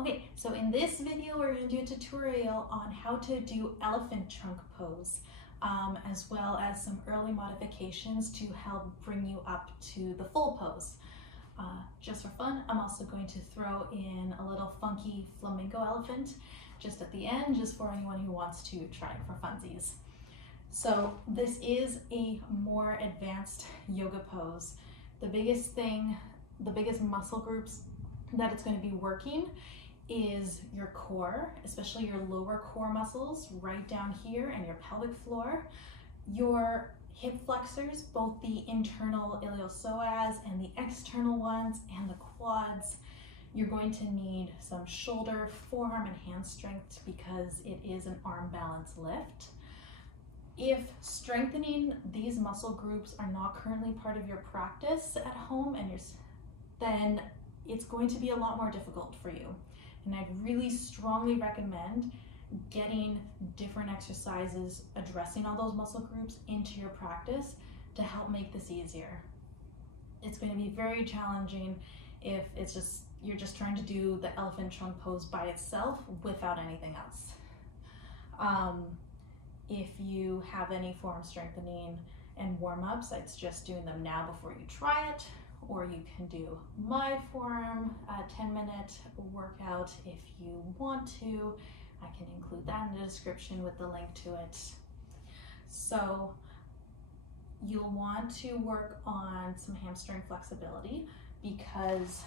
Okay, so in this video, we're going to do a tutorial on how to do elephant trunk pose, as well as some early modifications to help bring you up to the full pose. Just for fun, I'm also going to throw in a little funky flamingo elephant just at the end, just for anyone who wants to try it for funsies. So this is a more advanced yoga pose. The biggest muscle groups that it's going to be working is your core, especially your lower core muscles right down here and your pelvic floor, your hip flexors, both the internal iliopsoas and the external ones, and the quads. You're going to need some shoulder, forearm, and hand strength because it is an arm balance lift. If strengthening these muscle groups are not currently part of your practice at home, then it's going to be a lot more difficult for you. And I really strongly recommend getting different exercises addressing all those muscle groups into your practice to help make this easier. It's going to be very challenging if you're just trying to do the elephant trunk pose by itself without anything else. If you have any forearm strengthening and warm-ups, I'd suggest doing them now before you try it, or you can do my forearm 10-minute workout if you want to. I can include that in the description with the link to it. So you'll want to work on some hamstring flexibility because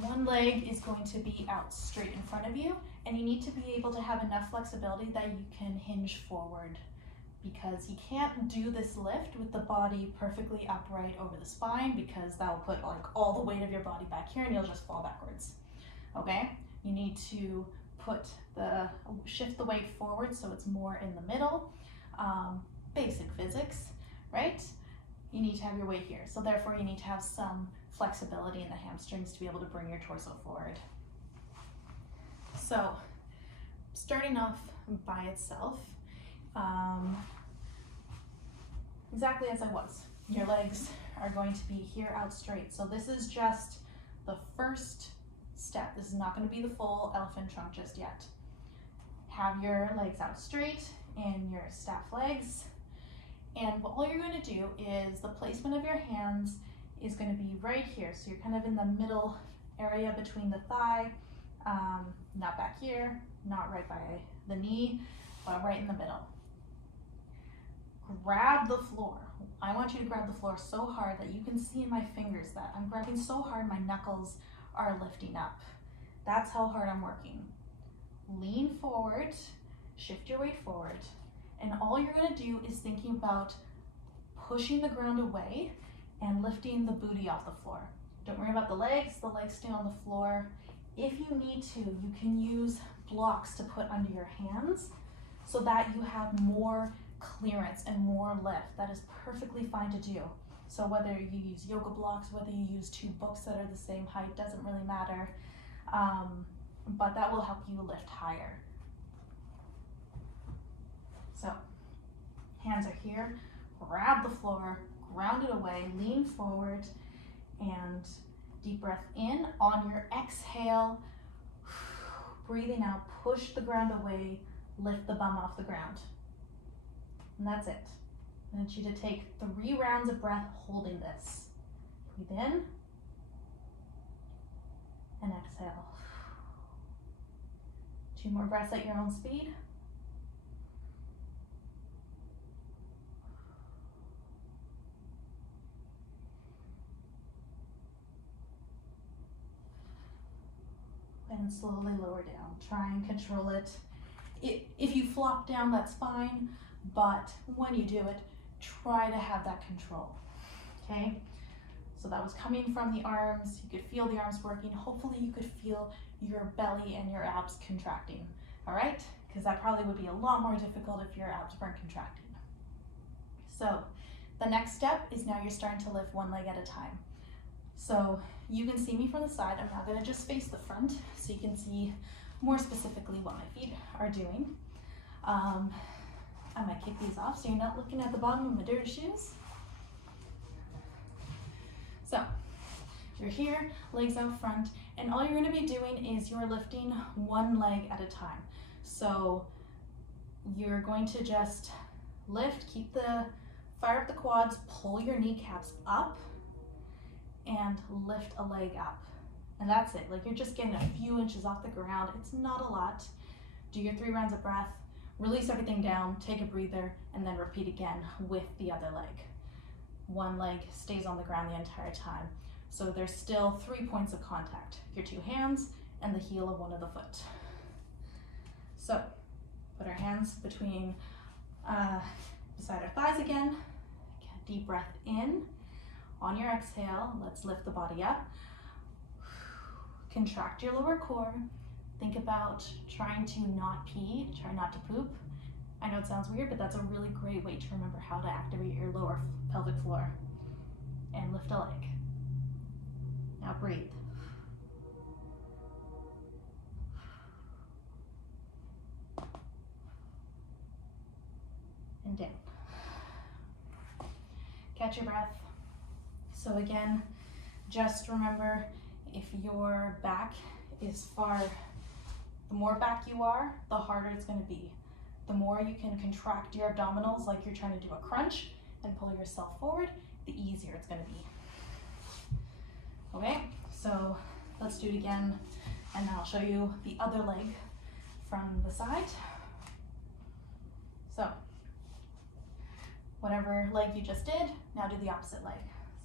one leg is going to be out straight in front of you, and you need to be able to have enough flexibility that you can hinge forward, because you can't do this lift with the body perfectly upright over the spine, because that will put all the weight of your body back here and you'll just fall backwards. Okay? You need to shift the weight forward so it's more in the middle. Basic physics, right? You need to have your weight here. So therefore you need to have some flexibility in the hamstrings to be able to bring your torso forward. So starting off by itself, exactly as I was. Your legs are going to be here out straight. So this is just the first step. This is not going to be the full elephant trunk just yet. Have your legs out straight and your staff legs. And all you're going to do is the placement of your hands is going to be right here. So you're kind of in the middle area between the thigh, not back here, not right by the knee, but right in the middle. Grab the floor. I want you to grab the floor so hard that you can see in my fingers that I'm grabbing so hard my knuckles are lifting up. That's how hard I'm working. Lean forward, shift your weight forward, and all you're going to do is thinking about pushing the ground away and lifting the booty off the floor. Don't worry about the legs stay on the floor. If you need to, you can use blocks to put under your hands so that you have more clearance and more lift. That is perfectly fine to do. So whether you use yoga blocks, whether you use two books that are the same height, doesn't really matter, but that will help you lift higher. So hands are here, grab the floor, ground it away, lean forward, and deep breath in. On your exhale, breathing out, push the ground away, lift the bum off the ground. And that's it. I want you to take 3 rounds of breath holding this. Breathe in and exhale. 2 more breaths at your own speed. And slowly lower down. Try and control it. If you flop down, that's fine, but when you do it, try to have that control, okay? So that was coming from the arms. You could feel the arms working. Hopefully you could feel your belly and your abs contracting, all right? Because that probably would be a lot more difficult if your abs weren't contracting. So the next step is now you're starting to lift one leg at a time. So you can see me from the side. I'm now going to just face the front so you can see more specifically what my feet are doing. I might kick these off so you're not looking at the bottom of my dirty shoes. So you're here, legs out front, And all you're gonna be doing is you're lifting one leg at a time. So you're going to just lift, fire up the quads, pull your kneecaps up, and lift a leg up. And that's it. Like, you're just getting a few inches off the ground. It's not a lot. Do your 3 rounds of breath, release everything down, take a breather, and then repeat again with the other leg. One leg stays on the ground the entire time. So there's still 3 points of contact: your 2 hands and the heel of one of the foot. So put our hands between beside our thighs again. Deep breath in. On your exhale, let's lift the body up. Contract your lower core. Think about trying to not pee, try not to poop. I know it sounds weird, but that's a really great way to remember how to activate your lower pelvic floor. And lift a leg. Now breathe. And down. Catch your breath. So again, just remember, if your back is far, the more back you are, the harder it's going to be. The more you can contract your abdominals like you're trying to do a crunch and pull yourself forward, the easier it's going to be. Okay, so let's do it again, and then I'll show you the other leg from the side. So whatever leg you just did, now do the opposite leg.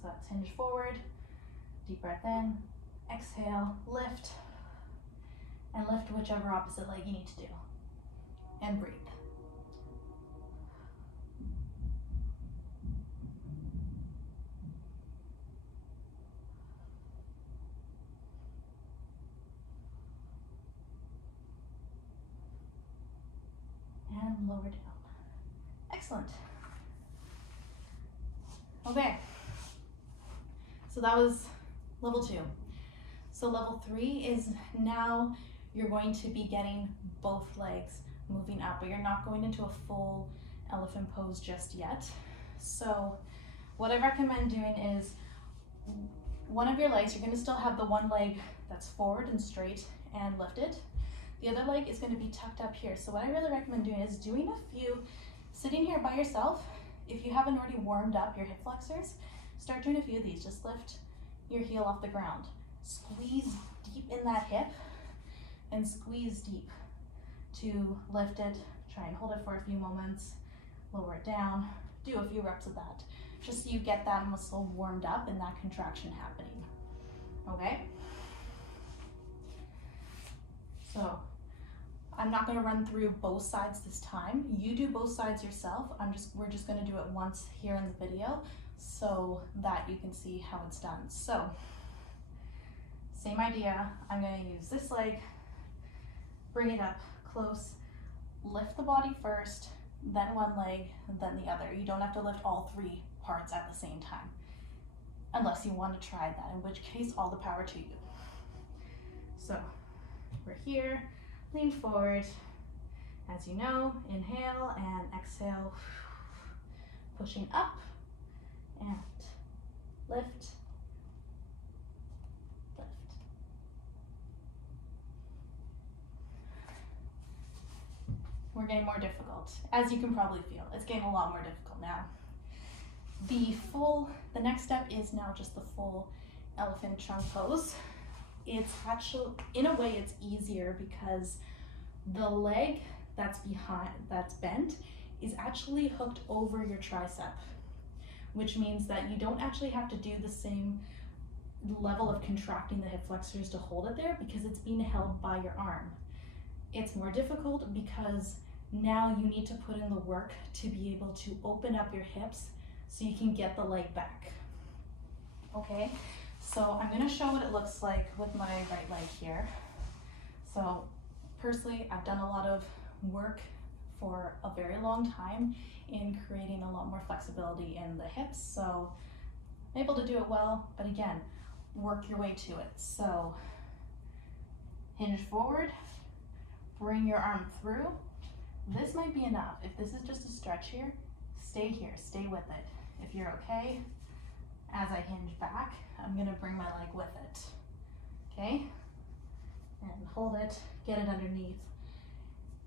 So that's hinge forward, deep breath in, exhale, lift, and lift whichever opposite leg you need to do. And breathe. And lower down. Excellent. Okay, so that was level 2. So level 3 is now you're going to be getting both legs moving up, but you're not going into a full elephant pose just yet. So what I recommend doing is one of your legs, you're going to still have the one leg that's forward and straight and lifted. The other leg is going to be tucked up here. So what I really recommend doing is doing a few, sitting here by yourself. If you haven't already warmed up your hip flexors, start doing a few of these. Just lift your heel off the ground. Squeeze deep in that hip and squeeze deep to lift it. Try and hold it for a few moments. Lower it down. Do a few reps of that, just so you get that muscle warmed up and that contraction happening. Okay? So I'm not going to run through both sides this time. You do both sides yourself. We're just going to do it once here in the video so that you can see how it's done. So same idea. I'm going to use this leg, bring it up close, lift the body first, then one leg, then the other. You don't have to lift all 3 parts at the same time, unless you want to try that, in which case all the power to you. So we're here. Lean forward. As you know, inhale and exhale, pushing up and lift, lift. We're getting more difficult, as you can probably feel. It's getting a lot more difficult now. The next step is now just the full elephant trunk pose. It's actually, in a way, it's easier because the leg that's bent is actually hooked over your tricep, which means that you don't actually have to do the same level of contracting the hip flexors to hold it there because it's being held by your arm. It's more difficult because now you need to put in the work to be able to open up your hips so you can get the leg back. Okay? So I'm going to show what it looks like with my right leg here. So personally, I've done a lot of work for a very long time in creating a lot more flexibility in the hips. So I'm able to do it well, but again, work your way to it. So hinge forward, bring your arm through. This might be enough. If this is just a stretch here, stay with it. If you're okay, as I hinge back, I'm gonna bring my leg with it. Okay, and hold it, get it underneath.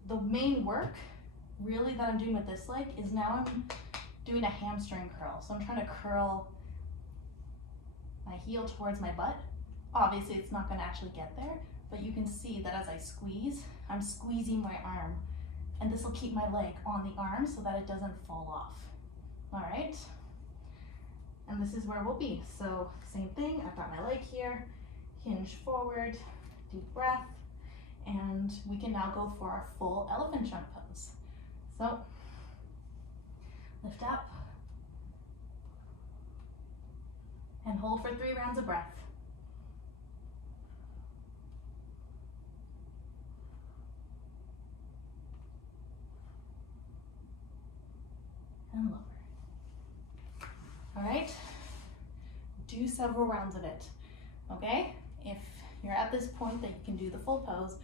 The main work really that I'm doing with this leg is now I'm doing a hamstring curl. So I'm trying to curl my heel towards my butt. Obviously it's not going to actually get there, but you can see that as I squeeze, I'm squeezing my arm, and this will keep my leg on the arm so that it doesn't fall off. All right, and this is where we'll be. So same thing, I've got my leg here, hinge forward, deep breath, and we can now go for our full elephant trunk pose. So lift up and hold for 3 rounds of breath. And lower. All right, do several rounds of it, okay? If you're at this point that you can do the full pose,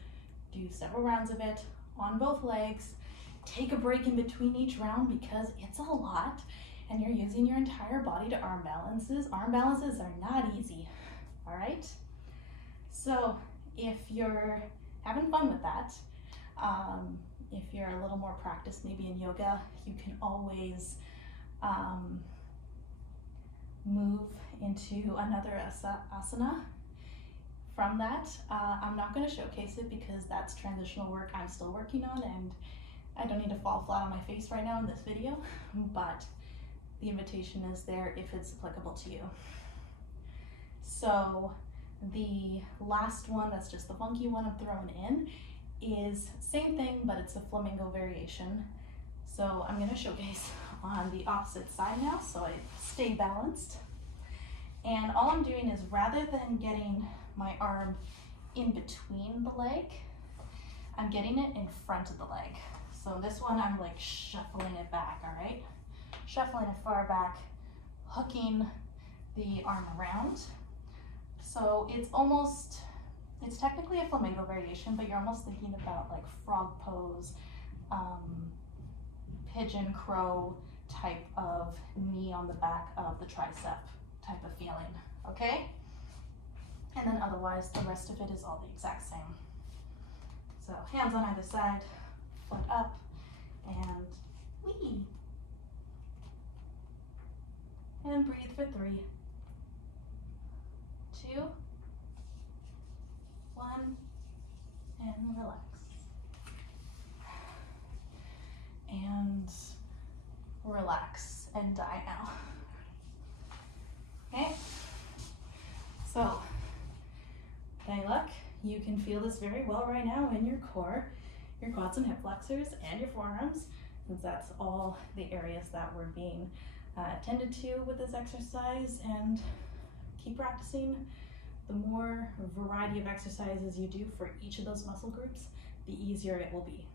do several rounds of it on both legs. Take a break in between each round because it's a lot and you're using your entire body to arm balances. Arm balances are not easy, all right? So if you're having fun with that, if you're a little more practiced maybe in yoga, you can always move into another asana from that. I'm not going to showcase it because that's transitional work I'm still working on, and I don't need to fall flat on my face right now in this video, but the invitation is there if it's applicable to you. So the last one, that's just the funky one I'm throwing in, is same thing, but it's a flamingo variation. So I'm going to showcase on the opposite side now, so I stay balanced. And all I'm doing is, rather than getting my arm in between the leg, I'm getting it in front of the leg. So this one, I'm like shuffling it back, all right? Shuffling it far back, hooking the arm around. So it's technically a flamingo variation, but you're almost thinking about like frog pose, pigeon crow type of knee on the back of the tricep type of feeling, okay? And then otherwise, the rest of it is all the exact same. So hands on either side, foot up, and wee. And breathe for 3, 2, 1, and relax. And relax and die now. Okay, so any luck, you can feel this very well right now in your core, your quads and hip flexors, and your forearms, since that's all the areas that we're being tended to with this exercise. And keep practicing. The more variety of exercises you do for each of those muscle groups, the easier it will be.